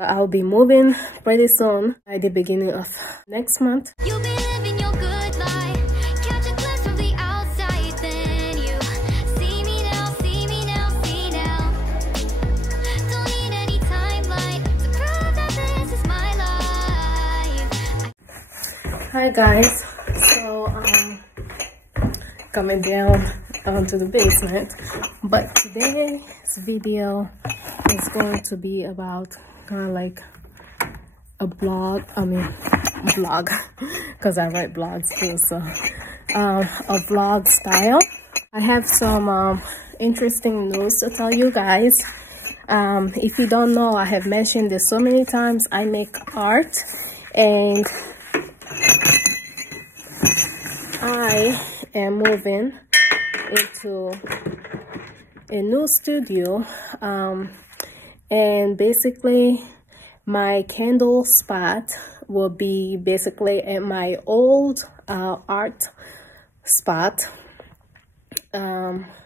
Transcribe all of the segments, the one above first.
I'll be moving pretty soon by the beginning of next month. You'll be living your good life. Catch a glimpse from the outside, then you see me now, see me now, see now. Don't need any timeline to prove that this is my life. Hi guys, so coming down onto the basement, but today's video is going to be about kind of like a vlog, because I write blogs too, so a vlog style. I have some interesting news to tell you guys. If you don't know, I have mentioned this so many times, I make art, and I am moving into a new studio, and basically my candle spot will be basically at my old art spot. Thus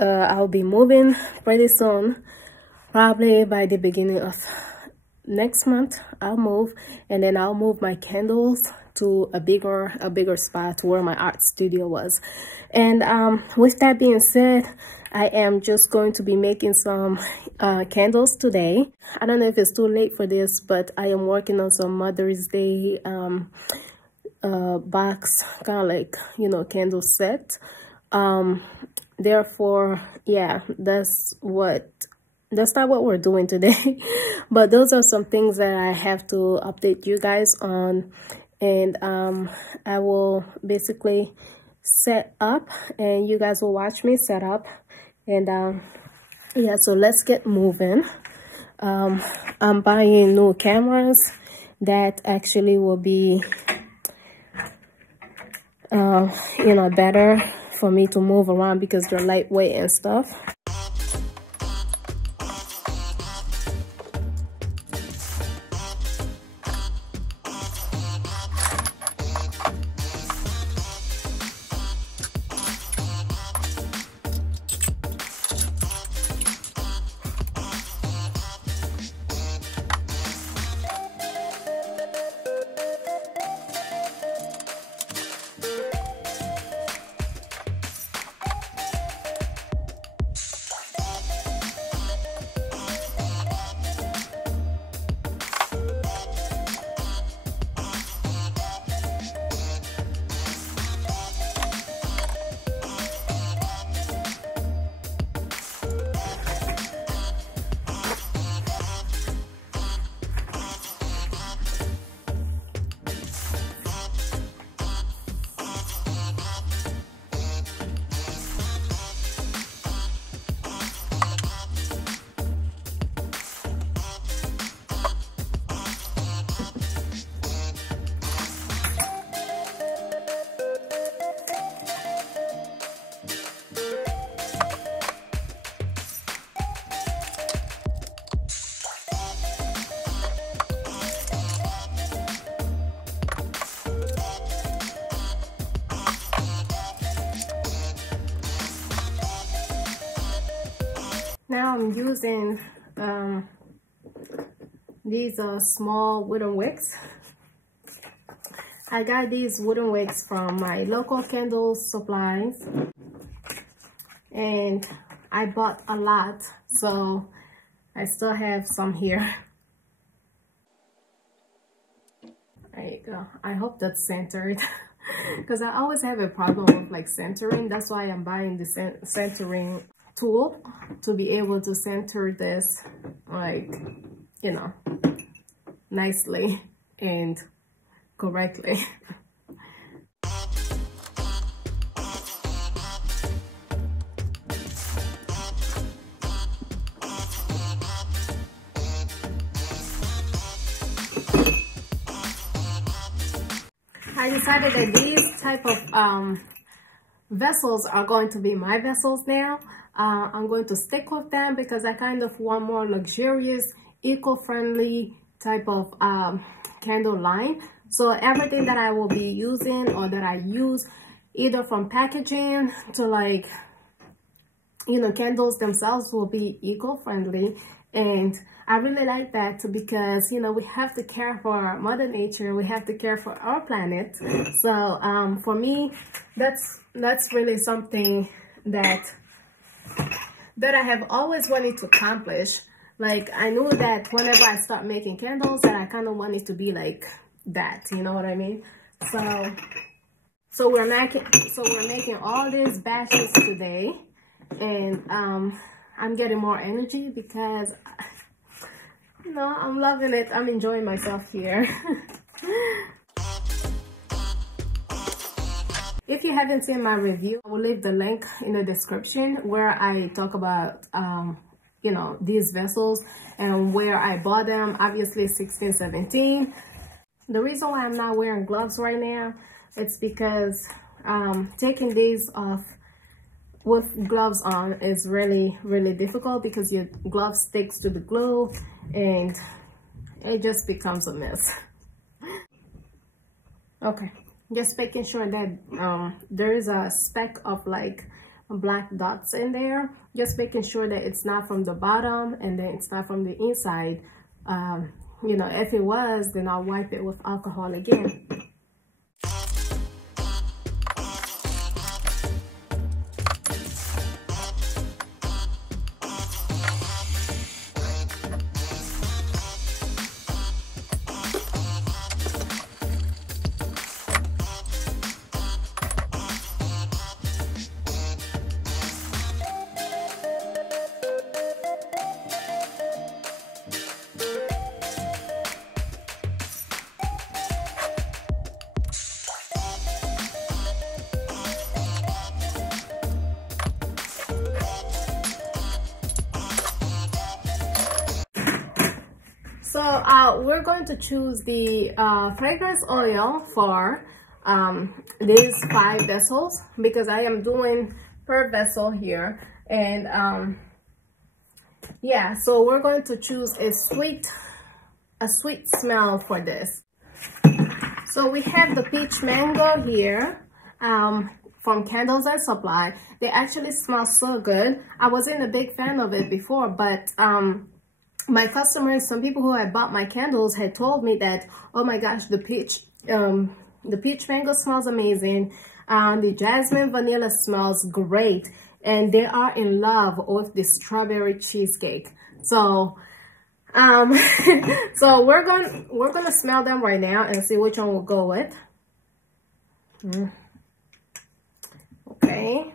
I'll be moving pretty soon, probably by the beginning of next month. I'll move, and then I'll move my candles to a bigger spot where my art studio was. And with that being said, I am just going to be making some candles today. I don't know if it's too late for this, but I am working on some Mother's Day box, kind of like, you know, candle set. Therefore, yeah, that's not what we're doing today. But those are some things that I have to update you guys on, and I will basically set up and you guys will watch me set up. And yeah, so let's get moving. I'm buying new cameras that actually will be you know, better for me to move around because they're lightweight and stuff. Now I'm using these small wooden wicks. I got these wooden wicks from my local candle supplies, and I bought a lot, so I still have some here. There you go. I hope that's centered because I always have a problem with like centering. That's why I'm buying the centering tool to be able to center this, like, you know, nicely and correctly. I decided that these type of vessels are going to be my vessels now. I'm going to stick with them because I kind of want more luxurious, eco-friendly type of candle line. So everything that I will be using, or that I use, either from packaging to like you know, candles themselves will be eco-friendly. And I really like that because, you know, we have to care for Mother Nature, we have to care for our planet. So for me, that's really something that I have always wanted to accomplish. Like, I knew that whenever I start making candles, that I kind of want it to be like that, you know what I mean? So we're making all these batches today, and I'm getting more energy because, you know, I'm loving it. I'm enjoying myself here. If you haven't seen my review, I will leave the link in the description where I talk about you know, these vessels and where I bought them. Obviously 16, 17. The reason why I'm not wearing gloves right now, it's because taking these off with gloves on is really, really difficult because your glove sticks to the glue and it just becomes a mess. Okay, just making sure that there is a speck of like black dots in there. Just making sure that it's not from the bottom and then it's not from the inside. You know, if it was, then I'll wipe it with alcohol again. So we're going to choose the fragrance oil for these 5 vessels because I am doing per vessel here. And yeah, so we're going to choose a sweet smell for this. So we have the peach mango here from Candles and Supply. They actually smell so good. I wasn't a big fan of it before, but my customers, some people who had bought my candles had told me that, oh my gosh, the peach mango smells amazing. The jasmine vanilla smells great, and they are in love with the strawberry cheesecake. So so we're gonna smell them right now and see which one we'll go with. Okay.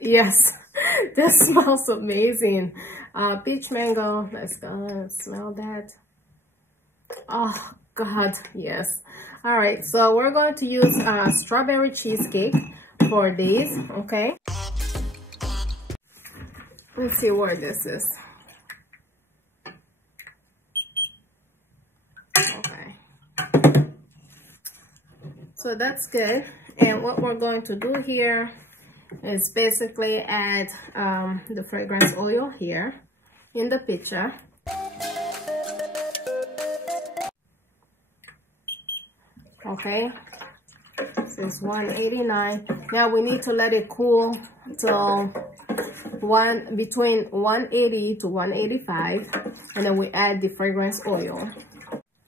Yes. This smells amazing. Peach mango. Let's go and smell that. Oh God, yes. All right, so we're going to use strawberry cheesecake for these. Okay. Let's see where this is. Okay. So that's good. And what we're going to do here is basically add the fragrance oil here in the pitcher. Okay, this is 189. Now we need to let it cool till between 180 to 185, and then we add the fragrance oil.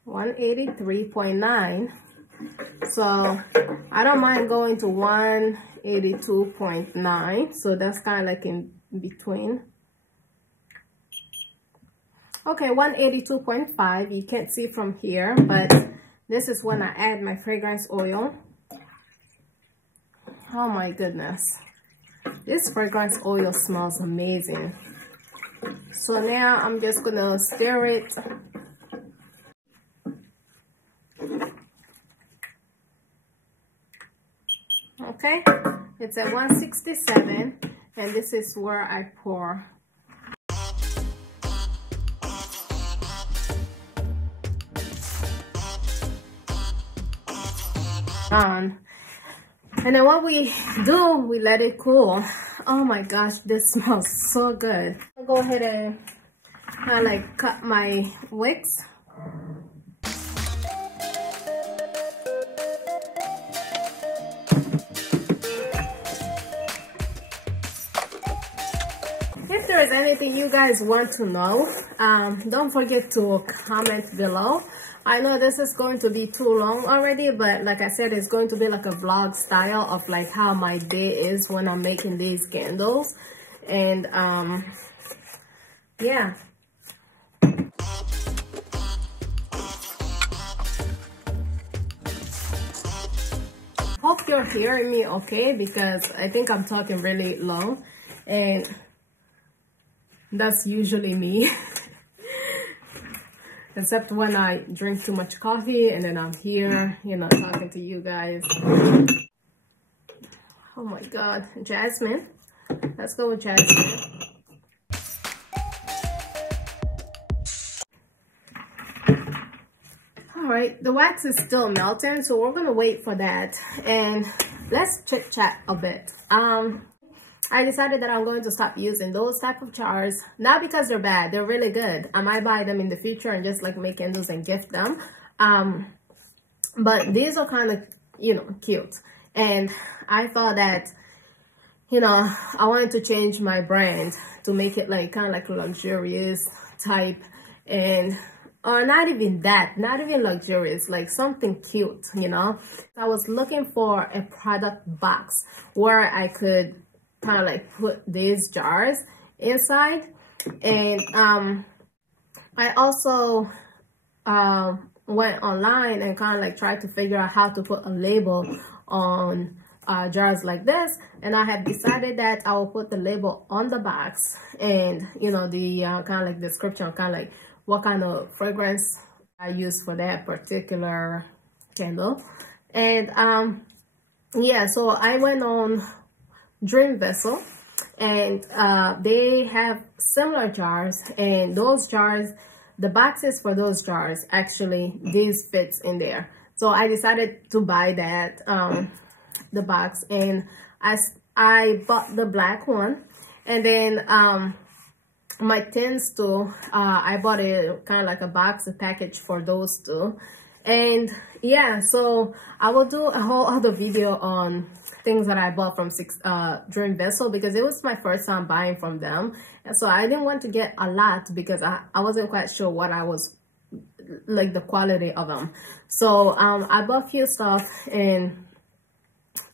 183.9. So I don't mind going to 182.9. So that's kind of like in between. Okay, 182.5. You can't see from here, but this is when I add my fragrance oil. Oh my goodness. This fragrance oil smells amazing. So now I'm just gonna stir it. Okay, it's at 167, and this is where I pour. On. And then what we do, we let it cool. Oh my gosh, this smells so good. I'll go ahead and like cut my wicks. if there is anything you guys want to know, don't forget to comment below. I know this is going to be too long already, but like I said, it's going to be like a vlog style of like how my day is when I'm making these candles. And yeah. Hope you're hearing me okay, because I think I'm talking really long, and that's usually me. Except when I drink too much coffee and then I'm here, you know, talking to you guys. Oh my God, jasmine. Let's go with jasmine. All right, the wax is still melting, so we're gonna wait for that. And let's chit chat a bit. I decided that I'm going to stop using those type of jars, not because they're bad, they're really good. I might buy them in the future and just like make candles and gift them. But these are kind of, you know, cute. And I thought that, you know, I wanted to change my brand to make it like kind of like luxurious type, and or not even that, not even luxurious, like something cute, you know. I was looking for a product box where I could kind of like put these jars inside. And I also went online and kind of like tried to figure out how to put a label on jars like this, and I have decided that I will put the label on the box, and you know, the kind of like description, kind of like what kind of fragrance I use for that particular candle. And yeah, so I went on Dream Vessel, and they have similar jars, and those jars, the boxes for those jars, actually this fits in there. So I decided to buy that the box, and I bought the black one. And then my tins too, I bought a kind of like a box, a package for those two. And yeah, so I will do a whole other video on things that I bought from Dream Vessel, because it was my first time buying from them, and so I didn't want to get a lot because I wasn't quite sure what I was like, the quality of them. So I bought a few stuff, and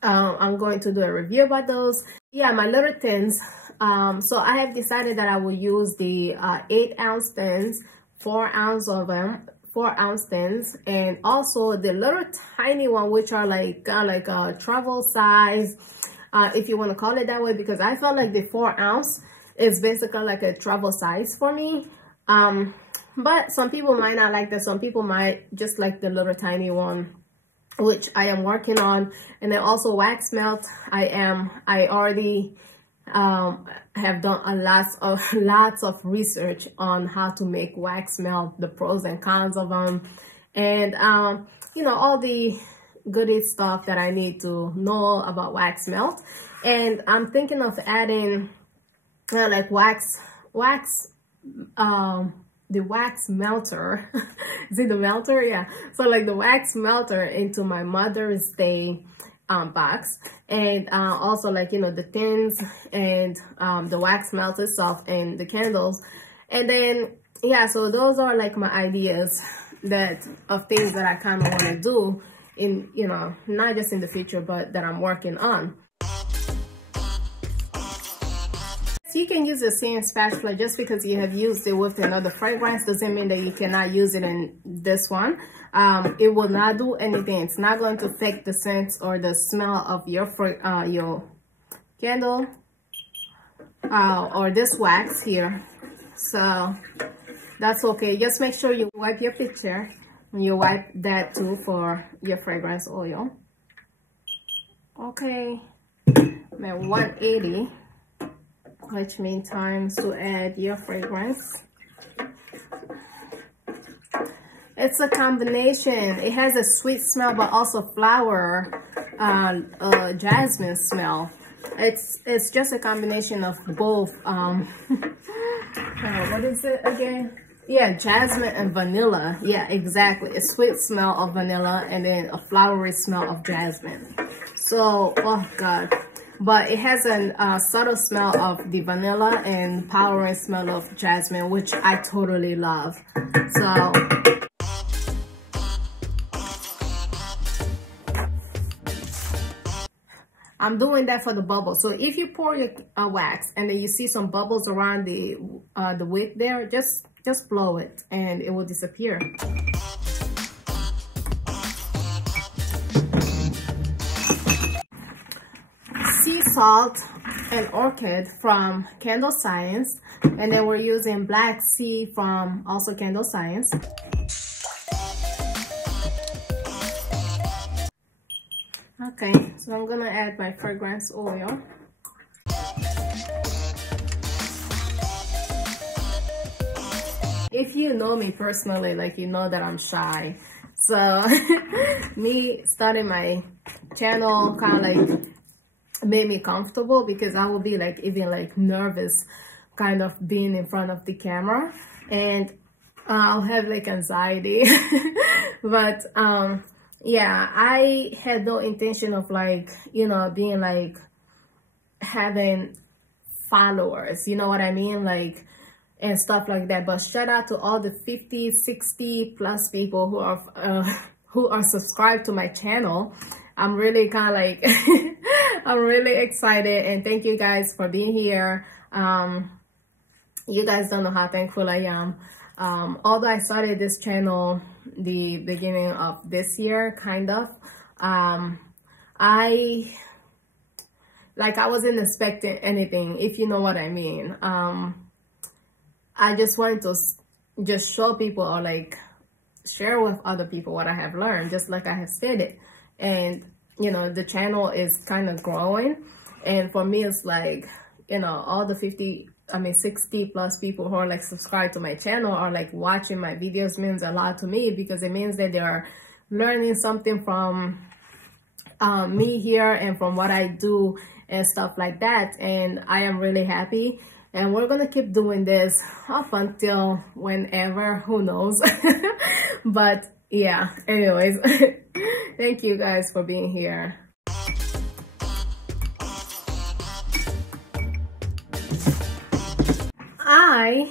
I'm going to do a review about those. Yeah, my little tins. So I have decided that I will use the 8-ounce tins, 4 ounce of them, 4-ounce tins, and also the little tiny one, which are like like a travel size, if you want to call it that way, because I felt like the 4-ounce is basically like a travel size for me. But some people might not like that. Some people might just like the little tiny one, which I am working on. And then also wax melt. I already have done lots of research on how to make wax melt, the pros and cons of them, and you know, all the goody stuff that I need to know about wax melt. And I'm thinking of adding like the wax melter. Is it the melter? Yeah. So like the wax melter into my Mother's Day box, and also like, you know, the tins and the wax melt itself and the candles. And then yeah, so those are like my ideas of things that I kind of want to do in, you know, not just in the future, but that I'm working on. You can use the same spatula. Just because you have used it with another fragrance doesn't mean that you cannot use it in this one. It will not do anything. It's not going to affect the scent or the smell of your candle or this wax here. So that's okay. Just make sure you wipe your picture, and you wipe that too for your fragrance oil. Okay, I'm at 180. Which means time to add your fragrance. It's a combination. It has a sweet smell, but also flower, jasmine smell. It's just a combination of both. What is it again? Yeah, jasmine and vanilla. Yeah, exactly. A sweet smell of vanilla, and then a flowery smell of jasmine. So, oh God. but it has a subtle smell of the vanilla and powering smell of jasmine, which I totally love. So I'm doing that for the bubbles. So if you pour your wax and then you see some bubbles around the wick there, just blow it and it will disappear. Sea salt and orchid from Candle Science, and then we're using black sea from also Candle Science. Okay, so I'm gonna add my fragrance oil. If you know me personally, like, you know that I'm shy. So me starting my channel kind of like made me comfortable, because I would be like even like nervous kind of being in front of the camera, and I'll have like anxiety. But yeah, I had no intention of like, you know, being like having followers, you know what I mean, like, and stuff like that. But shout out to all the 50, 60 plus people who are subscribed to my channel. I'm really kind of like I'm really excited, and thank you guys for being here. You guys don't know how thankful I am. Although I started this channel the beginning of this year, kind of, I wasn't expecting anything, if you know what I mean. I just wanted to just show people, or like share with other people what I have learned, just like I have stated. And you know, the channel is kind of growing, and for me it's like, you know, all the 60 plus people who are like subscribed to my channel are like watching my videos means a lot to me, because it means that they are learning something from me here and from what I do and stuff like that. And I am really happy, and we're gonna keep doing this up until whenever, who knows. But yeah, anyways, thank you guys for being here. I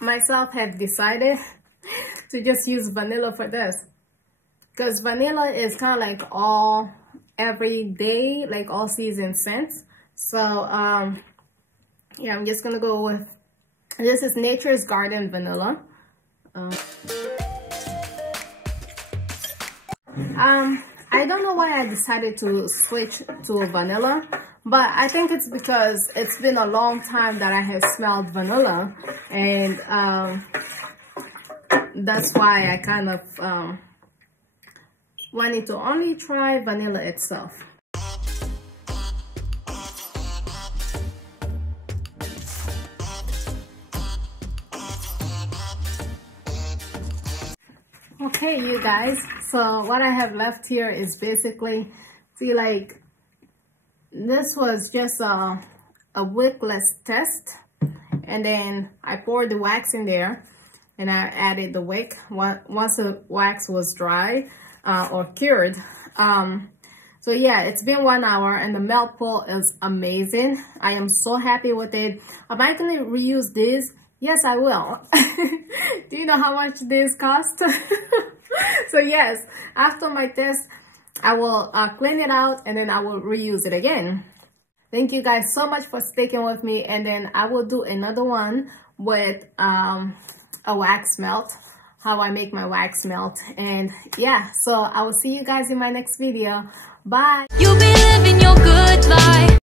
myself have decided to just use vanilla for this, because vanilla is kind of like all everyday, like all season scents. So yeah, I'm just gonna go with, this is Nature's Garden vanilla. I don't know why I decided to switch to vanilla, but I think it's because it's been a long time that I have smelled vanilla, and that's why I kind of wanted to only try vanilla itself. Okay, you guys, so what I have left here is basically, see, like, this was just a wickless test, and then I poured the wax in there, and I added the wick once the wax was dry or cured. So yeah, it's been 1 hour, and the melt pool is amazing. I am so happy with it. Am I going to reuse this? Yes, I will. Do you know how much this cost? So yes, after my test, I will clean it out, and then I will reuse it again. Thank you guys so much for sticking with me, and then I will do another one with a wax melt, how I make my wax melt. And yeah, so I will see you guys in my next video. Bye. You'll be living your good life.